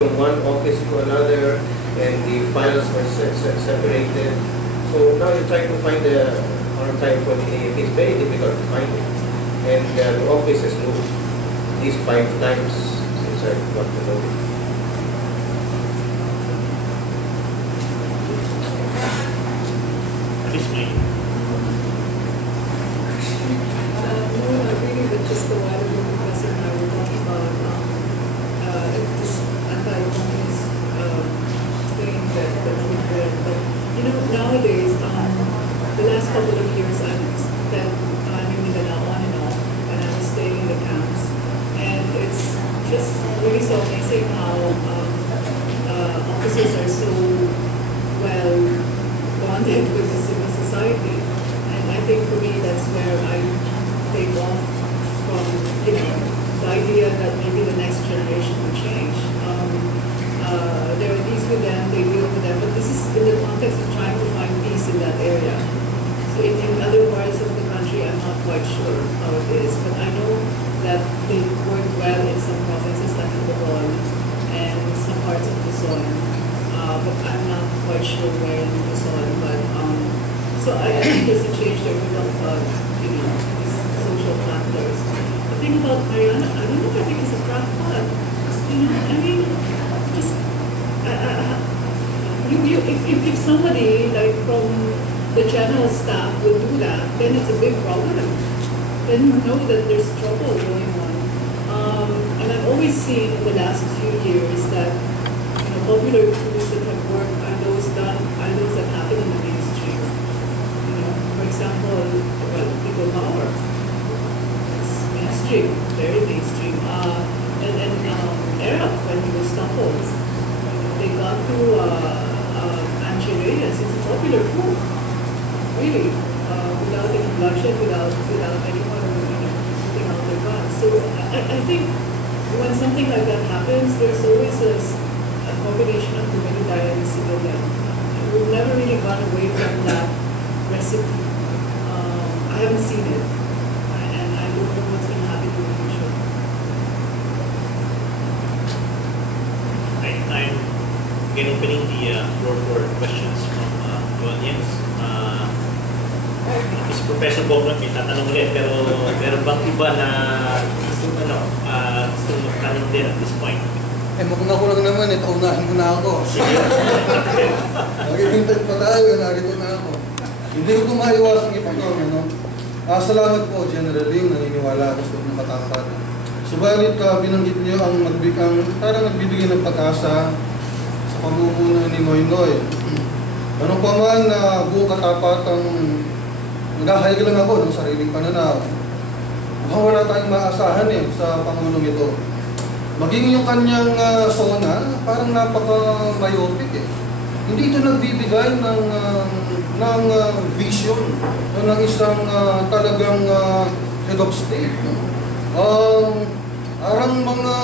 from one office to another, and the files are separated. So now you're trying to find the archive for the AFK. It's very difficult to find it. And the office has moved at least 5 times since I got to know it. Really, but just a while ago, Professor and I were talking about this anti-communist thing that's been there. But you know, nowadays, the last couple of years, I've spent time in Mindanao on and off, and I was staying in the camps, and it's just really so amazing how officers are so well bonded with the civil society. And I think for me, that's where I take off from, you know, the idea that maybe the next generation will change. There are peace with them, they deal with them, but this is in the context of trying to find peace in that area. So in other parts of the country, I'm not quite sure how it is, but I know that they work well in some provinces like Bohol and some parts of Luzon, but I'm not quite sure where in Luzon. But so I think there's a change there because of you know, these social factors. The thing about Mariana, I don't know if I think it's a crackpot. You know, I mean, just if somebody like from the general staff will do that, then it's a big problem. Then you know that there's trouble going on. And I've always seen in the last few years that, you know, popular coups that have worked are those that happen in the mainstream. You know, for example, well, people power. It's mainstream, very mainstream. And Arab, when he was toppled, they got to Anchi Reyes. It's a popular coup, really, without any bloodshed, without anyone, you know, putting out their guns. So I think when something like that happens, there's always a combination of the military and the civilian. We've never really gone away from that recipe. I haven't seen it, and I don't know what's going to happen in the future. I'm opening the floor for questions from the audience. Si Professor Bogdan may tatanong ulit, pero meron bang iba na gusto magtanong din at this point? Eh, makuna ko lang naman, unahin ko na ako. Sige. Naghihintay pa tayo, narito na ako. Hindi ko maiwasang ipatanong, no? Salamat po, General Lim, naniniwala ako sa mga katapatan. Subalit, binanggit niyo ang parang nagbibigay ng pag-asa sa pamumuno ni Noynoy. Ano pa man na buong katapatang naghahayag lang ako ng sariling pananaw. Mukhang wala tayong maasahan sa Pangulong ito. Maging yung kanyang sona, parang napaka-myopic Hindi ito nagbibigay ng vision ng isang talagang head of state. Parang mga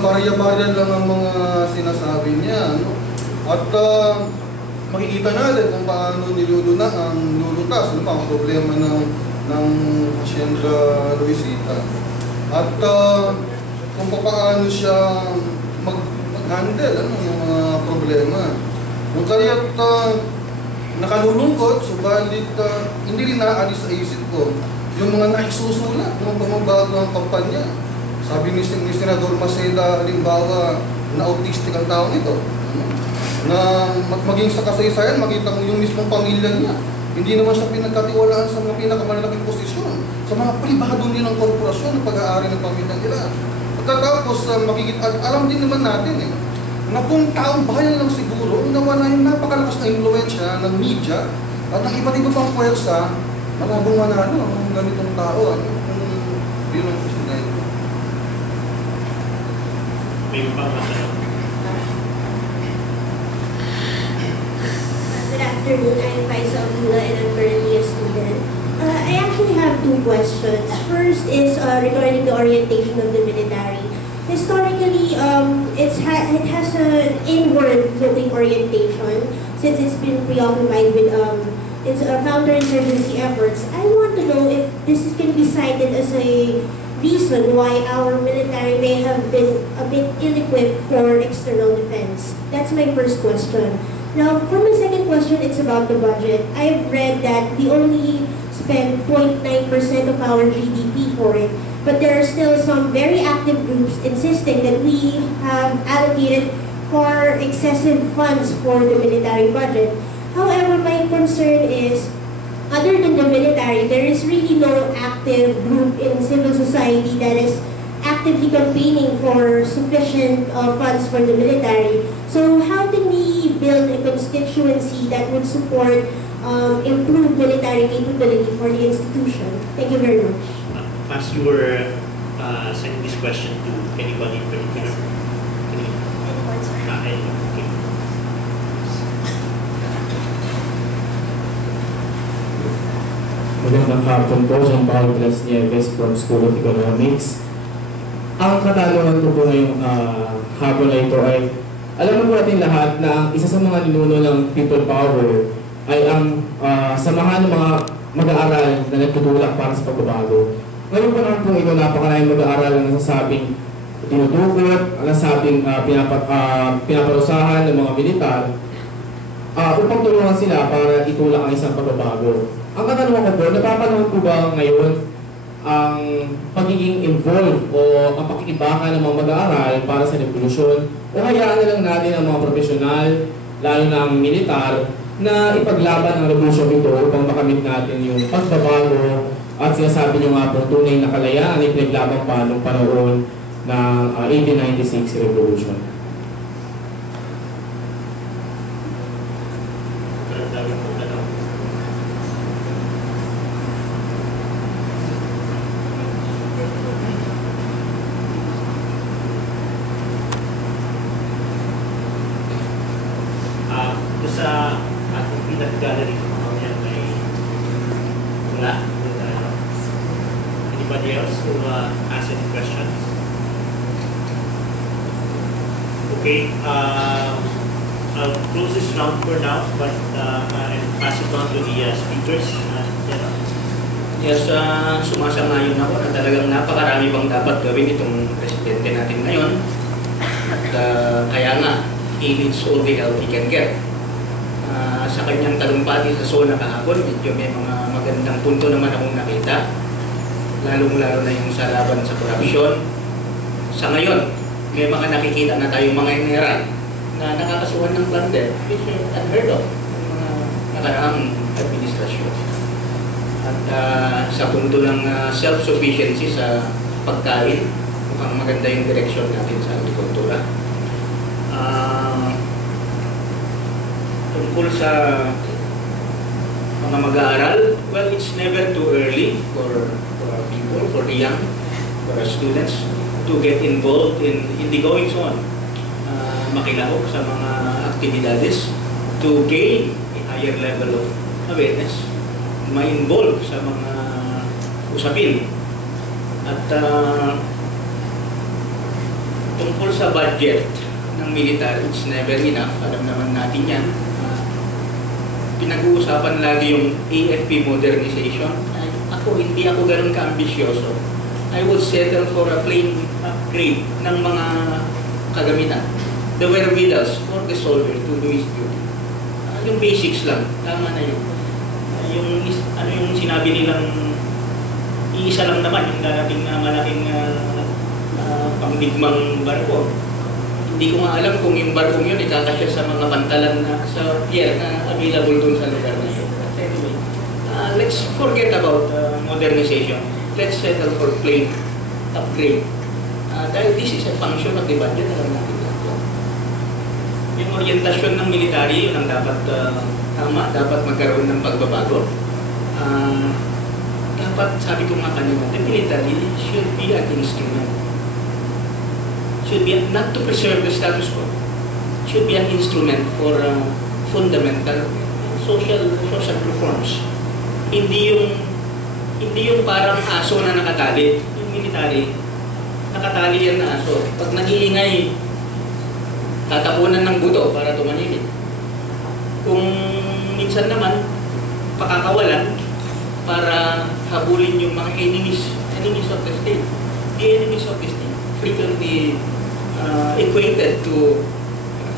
barya-barya lang ang mga sinasabi niya. No? At makikita natin kung paano nilulunas ang problema ng Hacienda Luisita. At kung paano siya mag-handle ng mga problema. Kung kaya't nakalulungkot, subalit hindi rin naalis sa isip ko yung mga naisusulat ng pamabago ang kampanya. Sabi ni Senador Maceda, halimbawa, na autistic ang taong ito. Na maging sa kasaysayan, makita mo yung mismong pamilya niya. Hindi naman siya pinagkatiwalaan sa mga pinakamalalaking posisyon, sa mga pribado nilang korporasyon ng pag-aari ng pamilya nila. Pagkatapos, alam din naman natin na kung taong bayan lang siguro, nawala yung napakalakas na impluensya ng media at ng iba't iba pang puwersa, malabong manalo ang ganitong tao bilang presidente. May ibang matanong. Good afternoon, I'm Faisa Abdullah and I'm currently a student. I actually have 2 questions. First is regarding the orientation of the military. Historically, it has an inward-looking orientation since it's been preoccupied with its counterinsurgency efforts. I want to know if this can be cited as a reason why our military may have been a bit ill-equipped for external defense? That's my first question. Now, for my second question, it's about the budget. I've read that we only spend 0.9% of our GDP for it, but there are still some very active groups insisting that we have allocated far excessive funds for the military budget. However, my concern is, other than the military, there is really no active group in civil society that is actively campaigning for sufficient funds for the military. So how can we build a constituency that would support improved military capability for the institution? Thank you very much. As you were sending this question to anybody in particular? Okay. Magandang hapon po, Jean-Paul Yabes from School of Economics. Ang katanungan ko po ngayong hapon na ito ay, alam mo po natin lahat na ang isa sa mga ninuno ng people power ay ang samahan ng mga mag-aaral na nagtutulak para sa pagbabago. Ngayon po naman po ito, napakaraming mag-aaral na nasasabing tinutukot, nasasabing pinaparusahan ng mga militar upang tulungan sila para itulak ang isang pagbabago. Ang katanungan ko po, napapanahon po ba ngayon ang pagiging involved o ang pakikibakan ng mga mag-aaral para sa revolusyon, o hayaan na lang natin ang mga profesional, lalo na ang militar, na ipaglaban ang revolusyon ito upang makamit natin yung pagbabago at sinasabi nyo nga po tunay na kalayaan ay pinaglaban pa noong panahon ng 1896 revolution. Sa ating pinag-gallery ko mamaya may wala. Anybody else who ask any questions? Okay, I'll close this round for now, but I'll pass it on to the speakers. Yes, sumasang-ayon ako na talagang napakarami pang dapat gawin itong presidente natin ngayon. At kaya nga, he needs all the help he can get. Sa kanyang talumpati sa zona kahapon, medyo may mga magandang punto naman akong nakita. Lalong-lalo na yung sa laban sa korupsyon. Sa ngayon, may mga nakikita na tayong mga general na nakakasuhan ng plunder, which is unheard of ng mga nakaraang administrasyon. At sa punto ng self-sufficiency sa pagkain, mukhang maganda yung direksyon natin sa agrikultura. Tungkol sa mga mag-aaral, well, it's never too early for our people, for the young, for our students to get involved in the goings-on. Makilahok sa mga aktibidades to gain a higher level of awareness, ma-involve sa mga usapin. At tungkol sa budget ng militar, it's never enough. Alam naman natin yan. Pinag-uusapan lagi yung AFP modernization. Hindi ako ganun ka-ambisyoso. I would settle for a plain upgrade ng mga kagamitan. The wherewithals for the soldier to do his duty. Yung basics lang, tama na yun. Yung sinabi nilang iisa lang naman, yung darating na malaking pangdigmang barko. Hindi ko nga alam kung yung barkong yun ikakasya sa mga pantalan na sa pier na available dun sa lugar na yun. But anyway, let's forget about modernization. Let's settle for plain upgrade. Dahil this is a function of the budget, alam natin ito. Yung orientasyon ng military, yun ang dapat tama, dapat magkaroon ng pagbabago. Dapat, sabi ko nga kanina, the military should be an instrument. Should be not to preserve the status quo. Should be an instrument for fundamental social reforms. Hindi yung parang aso na nakatali. Yung military, nakatali yan na aso. Pag nag-iingay, tatapunan ng buto para tumahimik. Kung minsan naman, pakakawalan para habulin yung mga enemies of the state. the enemies of this thing, frequently equated to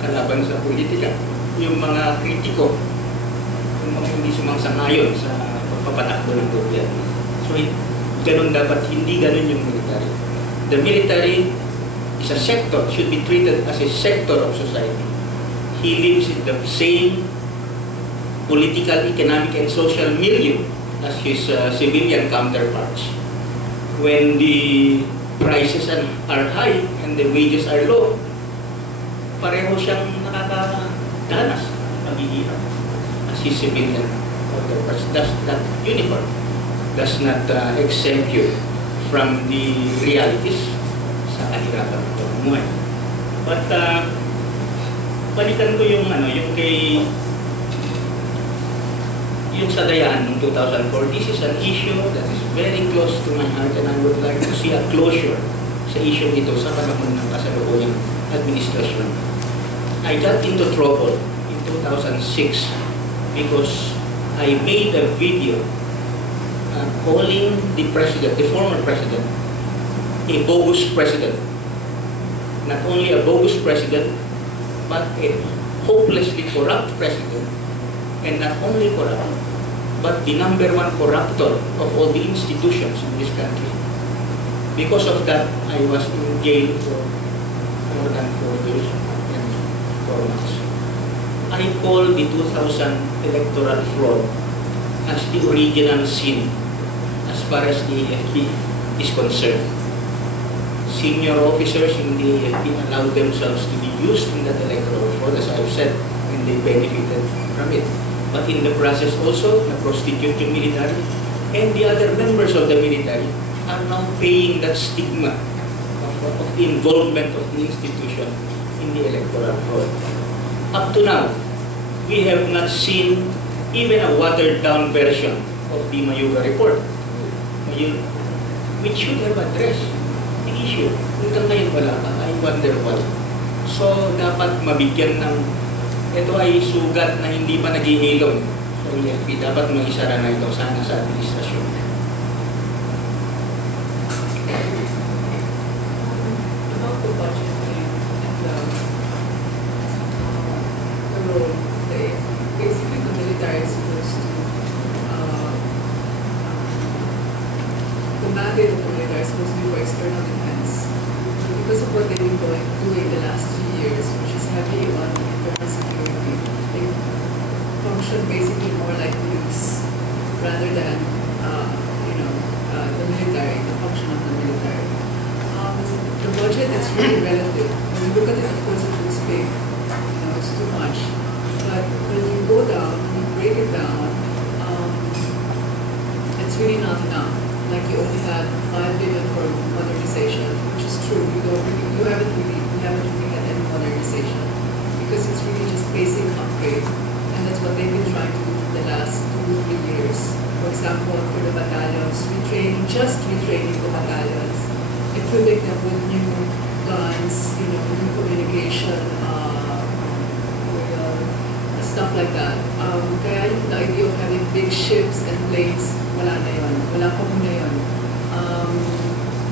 kalaban sa politika, yung mga kritiko, yung mga hindi sumasang-ayon sa pagpapatakbo ng gobyerno. So, ganun dapat, hindi ganun yung military. The military is a sector, should be treated as a sector of society. He lives in the same political, economic, and social milieu as his civilian counterparts. When the prices are high and the wages are low, pareho siyang nakakadanas, nakabihira as his civilian counterparts. That uniform does not exempt you from the realities sa kahirapan ng pamumuhay. But balikan ko yung yung sa dayaan ng 2004. This is an issue that is very close to my heart, and I would like to see a closure sa issue ito sa panahon ng kasalukuyang administrasyon. I got into trouble in 2006 because I made a video calling the president, the former president, a bogus president. Not only a bogus president, but a hopelessly corrupt president, and not only corrupt, but the #1 corruptor of all the institutions in this country. Because of that, I was in jail for more than 4 years and 4 months. I call the 2000 electoral fraud as the original sin as far as the AFP is concerned. Senior officers in the AFP allowed themselves to be used in that electoral fraud, as I've said, and they benefited from it. But in the process also, the prostitute yung military and the other members of the military are now paying that stigma of the involvement of the institution in the electoral fraud. Up to now, we have not seen even a watered-down version of the Mayuga report, which should have addressed the issue. Hanggang ngayon wala pa. I wonder why. So, dapat mabigyan ng ito ay sugat na hindi pa naghihilom sa EFP. Dapat mag-isara na ito sana sa administrasyon. About the budget and the role of the AFP. Basically, the military is supposed to the mandate of the military is supposed to be for external defense. Because of what they've been doing the last few years, which is heavy on internal security, they function basically more like police rather than the military, the function of the military. The budget is really relative. When you look at it, of course, it looks big. It's too much. But when you go down, when you break it down, it's really not enough. Like you only had 5 billion for modernization, which is true. We haven't really had any modernization because it's really just basic upgrade, and that's what they've been trying to do for the last 2 or 3 years. For example, for the battalions, retraining the battalions, equipping them with new guns, new communication, stuff like that. Kaya the idea of having big ships and planes, wala na yun. Wala pa muna yun.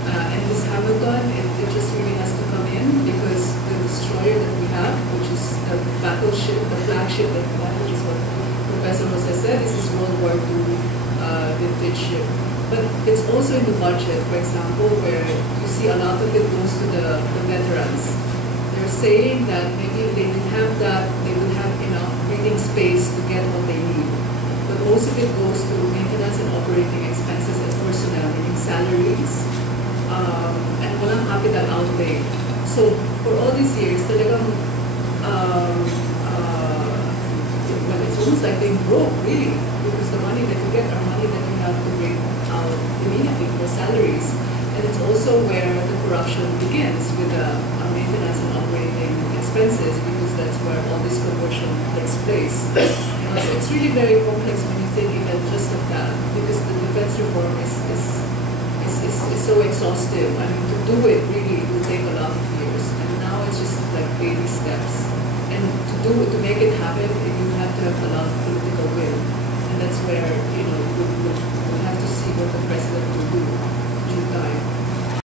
And this Hamilton, it just really has to come in because the destroyer that we have, which is the battleship, the flagship that we have, which is what Professor Jose said, this is World War II vintage ship. But it's also in the budget, for example, where you see a lot of it goes to the veterans. They're saying that maybe if they didn't have that, they would have enough breathing space to get what they need. But most of it goes to maintenance and operating expenses and personnel, meaning salaries, and walang capital outlay. So for all these years, talagang, well, it's almost like they broke, really, because the money that you get are money that you have to bring out immediately for salaries. And it's also where the corruption begins with the maintenance and operating expenses, because that's where all this conversion takes place. So it's really very complex when you think even just of that, because the defense reform is so exhaustive. I mean, to do it really will take a lot of years, and now it's just like baby steps. And to make it happen, you have to have a lot of political will, and that's where we'll have to see what the president will do.